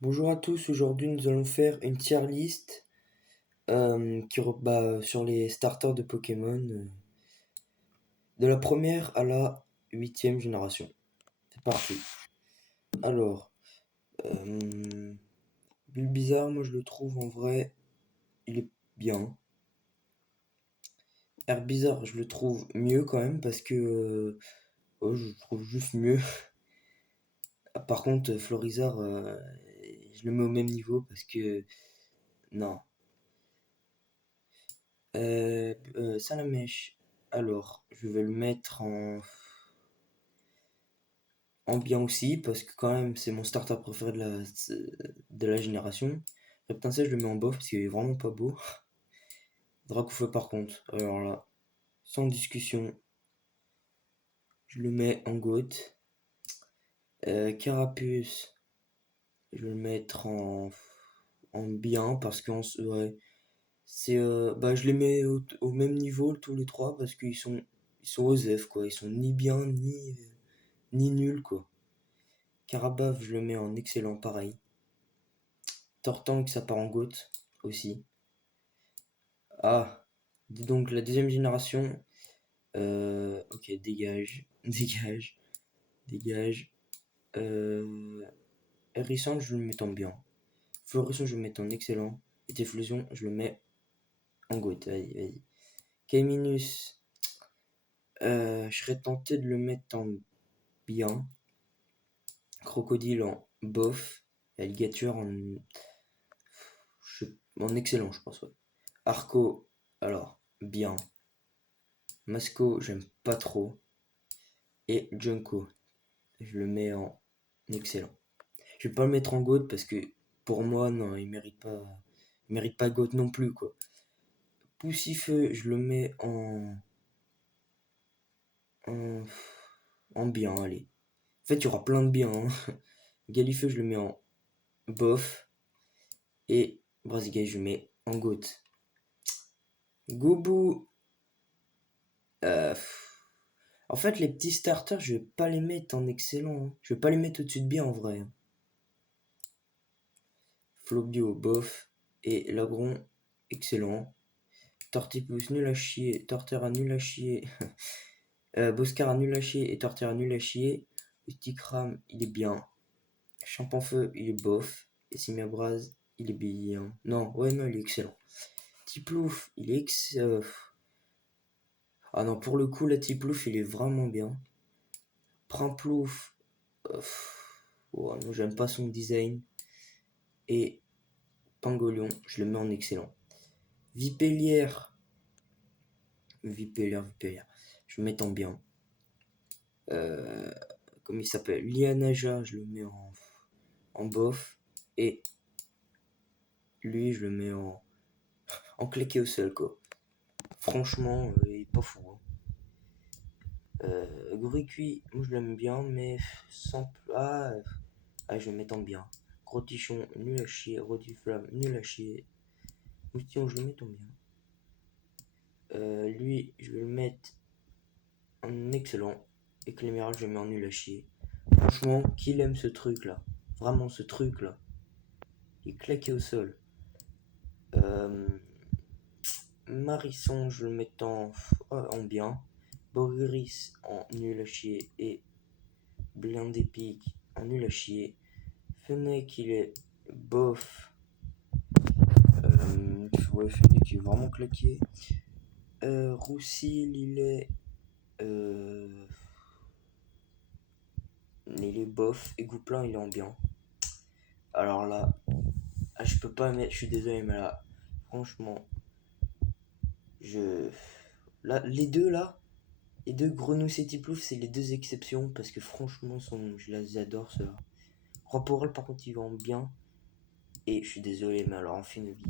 Bonjour à tous, aujourd'hui nous allons faire une tier list sur les starters de Pokémon de la première à la huitième génération. C'est parti. Alors, Bulbizarre, moi je le trouve en vrai, il est bien. Herbizarre, je le trouve mieux quand même parce que je le trouve juste mieux. Par contre, Florizarre, je le mets au même niveau parce que non. Salamèche, alors je vais le mettre en bien aussi, parce que quand même c'est mon starter préféré de la génération. Reptincelle, je le mets en bof parce qu'il est vraiment pas beau. Dracofeu par contre, alors là, sans discussion, je le mets en GOAT. Carapuce, je vais le mettre en bien parce que ouais, je les mets au même niveau tous les trois parce qu'ils sont OSEF quoi, ils sont ni bien ni nuls quoi. Carabave, je le mets en excellent pareil. Tortank, ça part en GOAT aussi. Ah, dis donc la deuxième génération. Ok, dégage, dégage, dégage. Hérisson, je le mets en bien. Florisson, je le mets en excellent. Et Téflusion, je le mets en GOAT. Vas-y, vas-y. Caminus, je serais tenté de le mettre en bien. Crocodile en bof. Alligator en excellent, je pense. Ouais. Arco, alors, bien. Masco, j'aime pas trop. Et Junko, je le mets en excellent. Je vais pas le mettre en GOAT parce que pour moi, non, il mérite pas GOAT non plus, quoi. Poussifeu, je le mets en, en bien, allez. En fait, il y aura plein de bien. Hein. Galifeu, je le mets en bof. Et Brasigai, je le mets en GOAT. Gobu, euh, en fait, les petits starters, je vais pas les mettre en excellent. Hein. Je vais pas les mettre au-dessus de bien en vrai. Hein. Flobio, bof. Et Lagron, excellent. Tortipus, nul à chier. Torterra, nul à chier. Boscara, nul à chier. Et Torterra, nul à chier. Stikram, il est bien. Champanfeu, il est bof. Et Simiabraz, il est bien. Non, ouais, non, il est excellent. Tiplouf, il est ah non, pour le coup, la Tiplouf, il est vraiment bien. Primplouf, oh, non, j'aime pas son design. Et Pangolion, je le mets en excellent. Vipellière, Vipellière, je le mets en bien. Comme il s'appelle, Lianaja, je le mets en bof. Et lui, je le mets en claqué au sol, quoi. Franchement, il est pas fou. Hein. Gricui, moi je l'aime bien, mais sans. Je vais le mettre en bien. Grotichon, nul à chier. Rotiflamme, nul à chier. Moustillon, je le mets en bien. Lui, je vais le mettre en excellent. Et Cléméral, je le mets en nul à chier. Franchement, qui aime ce truc là? Vraiment ce truc là. Il est claqué au sol. Euh, Marisson, je le mets en bien. Boris en nul à chier. Et Blindépic en nul à chier. Fennec, il est bof. Ouais, Fennec, il est vraiment claqué. Roussil, euh, il est bof. Et Gouplin, il est en bien. Alors là, je peux pas mettre, je suis désolé, mais là, franchement, je. Là, les deux Grenousse et Tiplouf, c'est les deux exceptions parce que franchement, je les adore ceux-là. Roi par contre, ils vont bien. Et je suis désolé, mais alors, Amphinobi,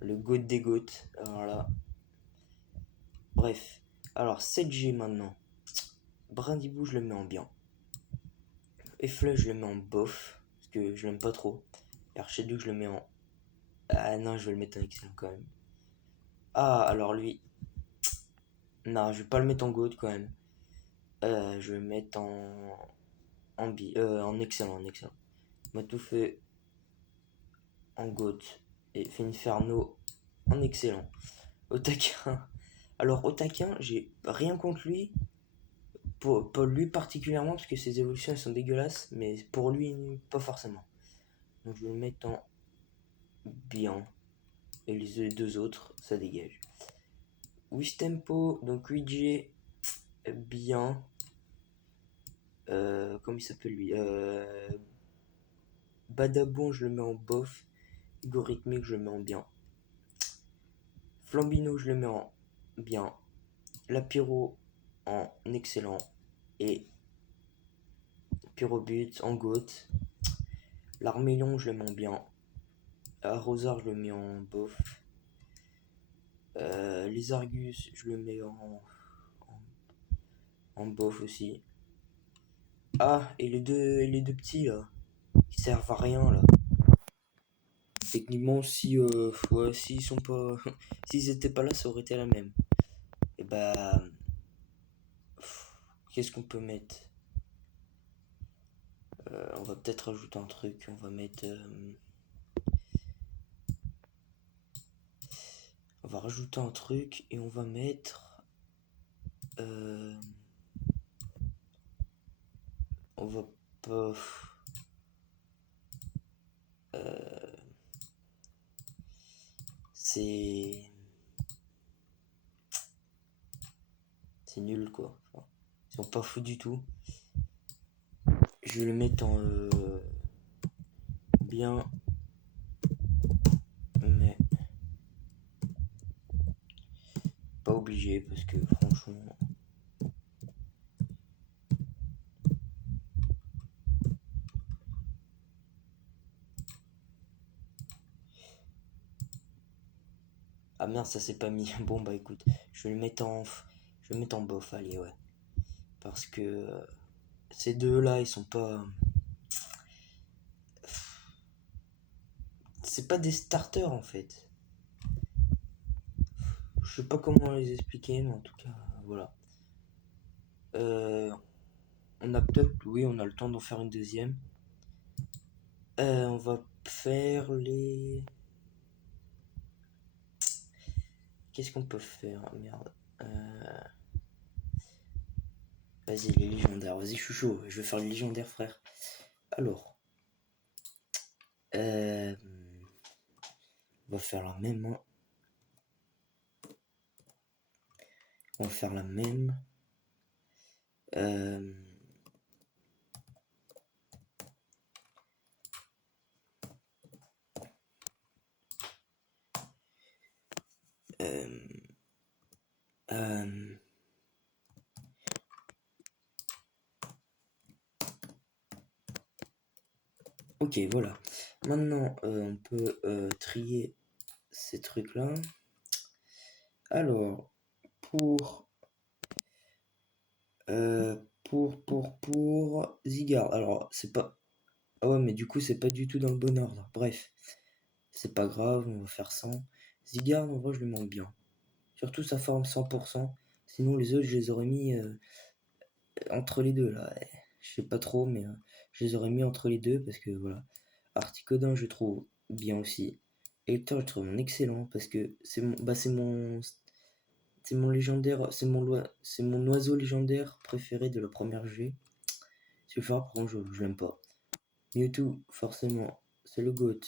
le goat des goats. Alors là, bref. Alors, 7G maintenant. Brindibou, je le mets en bien. Effleuch, je le mets en bof parce que je l'aime pas trop. Et Archiduc, je le mets en. Ah non, je vais le mettre en excellent quand même. Ah, alors lui. Non, je vais pas le mettre en goat quand même. Je vais le mettre en excellent, en excellent. M'a tout fait. en GOAT et Finferno en excellent. Otakin. Alors Otakin, j'ai rien contre lui, pour lui particulièrement parce que ses évolutions elles sont dégueulasses, mais pour lui pas forcément. Donc je vais le mettre en bien et les deux autres ça dégage. Wistempo, donc Luigi bien. Comment il s'appelle lui Badabon je le mets en bof. Igorithmique je le mets en bien. Flambino je le mets en bien. Lapiro en excellent. Et Pyrobut en goat. L'Armélion je le mets en bien. Arrosard je le mets en bof. Les Argus je le mets en bof aussi. Ah, et les deux petits là, ils servent à rien là. Techniquement, si ouais, s'ils sont pas, s'ils étaient pas là, ça aurait été la même. Et bah, qu'est-ce qu'on peut mettre? On va peut-être rajouter un truc. On va mettre, on va rajouter un truc et on va mettre, on va pas, c'est nul quoi. Enfin, ils sont pas fous du tout. Je vais le mettre en bien, mais pas obligé parce que franchement. Ah merde, ça s'est pas mis. Bon bah écoute, je vais le mettre en bof, allez ouais. Parce que ces deux là, ils sont pas, c'est pas des starters en fait. Je sais pas comment les expliquer, mais en tout cas, voilà. On a peut-être, oui, on a le temps d'en faire une deuxième. On va faire les. Qu'est-ce qu'on peut faire? Merde. Vas-y, les légendaires. Vas-y, je suis chaud. Je vais faire les légendaires, frère. Alors. On va faire la même. Hein. On va faire la même. Ok, voilà. Maintenant, on peut trier ces trucs-là. Alors, pour Zygarde. Alors, c'est pas. Ah ouais, mais du coup, c'est pas du tout dans le bon ordre. Bref, c'est pas grave, on va faire 100. Zygarde, en vrai, je lui manque bien. Surtout sa forme 100%. Sinon, les autres, je les aurais mis entre les deux, là. Je sais pas trop, mais je les aurais mis entre les deux parce que voilà. Articodin, je trouve bien aussi. Hector, je trouve excellent parce que c'est mon légendaire, c'est mon oiseau légendaire préféré de la première G. Sulfur, par contre, je l'aime pas. Mewtwo, forcément, c'est le GOAT.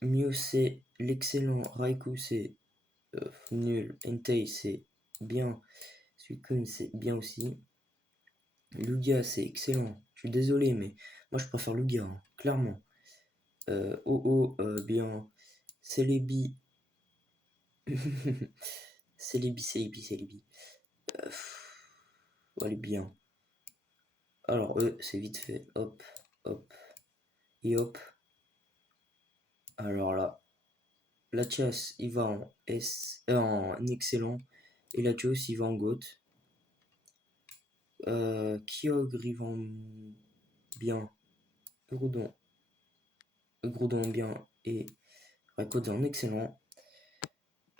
Mew, c'est l'excellent. Raikou, c'est nul. Entei, c'est bien. Suicune, c'est bien aussi. Lugia, c'est excellent. Je suis désolé, mais moi, je préfère Lugia, hein, clairement. Oh, bien. Celebi. Celebi. Elle est bien. Alors, c'est vite fait. Hop, hop. Et hop. Alors là, la chasse, il va en en excellent. Et la chasse, il va en GOAT. Kyogre, il va en bien. Groudon bien. Et Rayquaza en excellent.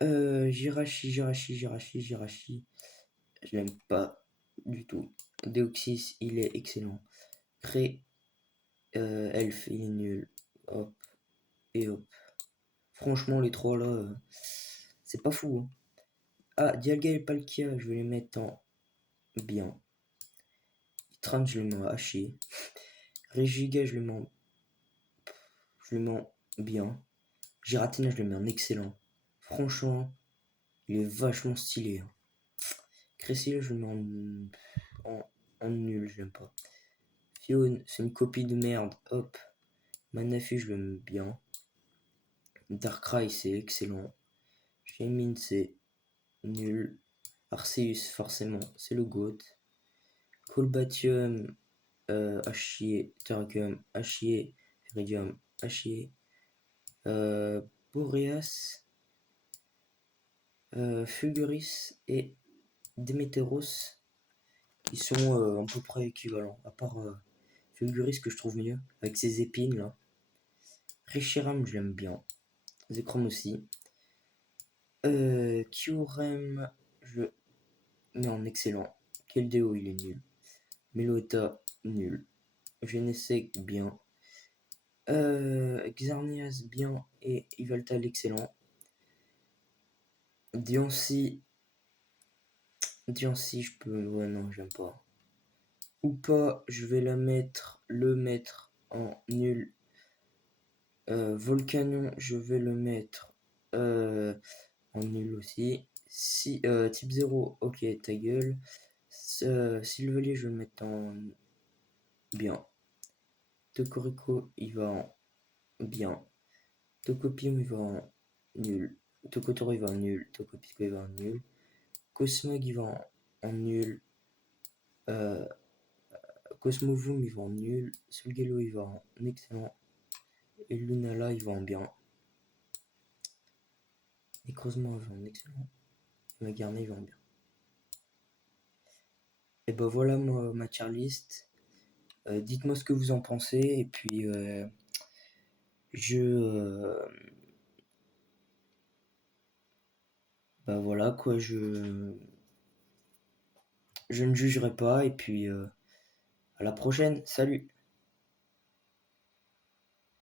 Jirachi. Je l'aime pas du tout. Deoxys, il est excellent. Cré, Elf, il est nul. hop et hop. Franchement, les trois là, c'est pas fou, hein. Ah, Dialga et Palkia, je vais les mettre en bien. Tram, je le mets en haché. Regiga, je le mets en bien. Giratina, je le mets en excellent. Franchement, il est vachement stylé, hein. Cresselia, je le mets en nul, j'aime pas. Fion, c'est une copie de merde. Hop. Manaphy, je le mets bien. Darkrai, c'est excellent. Shaymin, c'est nul. Arceus, forcément, c'est le GOAT. Colbatium, à chier. Terrakium, à chier. Viridium, à chier. Boreas, Fulguris et Demeteros, ils sont à peu près équivalents. À part Fulguris que je trouve mieux, avec ses épines là. Reshiram, je l'aime bien. Zekrom aussi. Kyurem, je mets en excellent. Keldeo, il est nul. Meloetta, nul. Genesect, bien. Xarnias, bien. Et Yveltal, excellent. Diancie, je peux. Ouais, non, j'aime pas. Ou pas, je vais le mettre en nul. Volcanion, je vais le mettre en nul aussi. Si, type 0, ok, ta gueule. Sylvelier, je vais le mettre en bien. Tocorico, il va en bien. Tokopium, il va en nul. Tokotoro, il va en nul. Tokopico, il va en nul. Cosmog, il va en nul. Cosmovoom, il va en nul. Solgaleo, il va en excellent. Et Lunala, il va en bien. Et Creusement, il va en excellent. Et Magarnet, il va en bien. Et ben voilà ma tier list. Dites-moi ce que vous en pensez. Et puis, bah voilà quoi, je ne jugerai pas. Et puis, à la prochaine. Salut!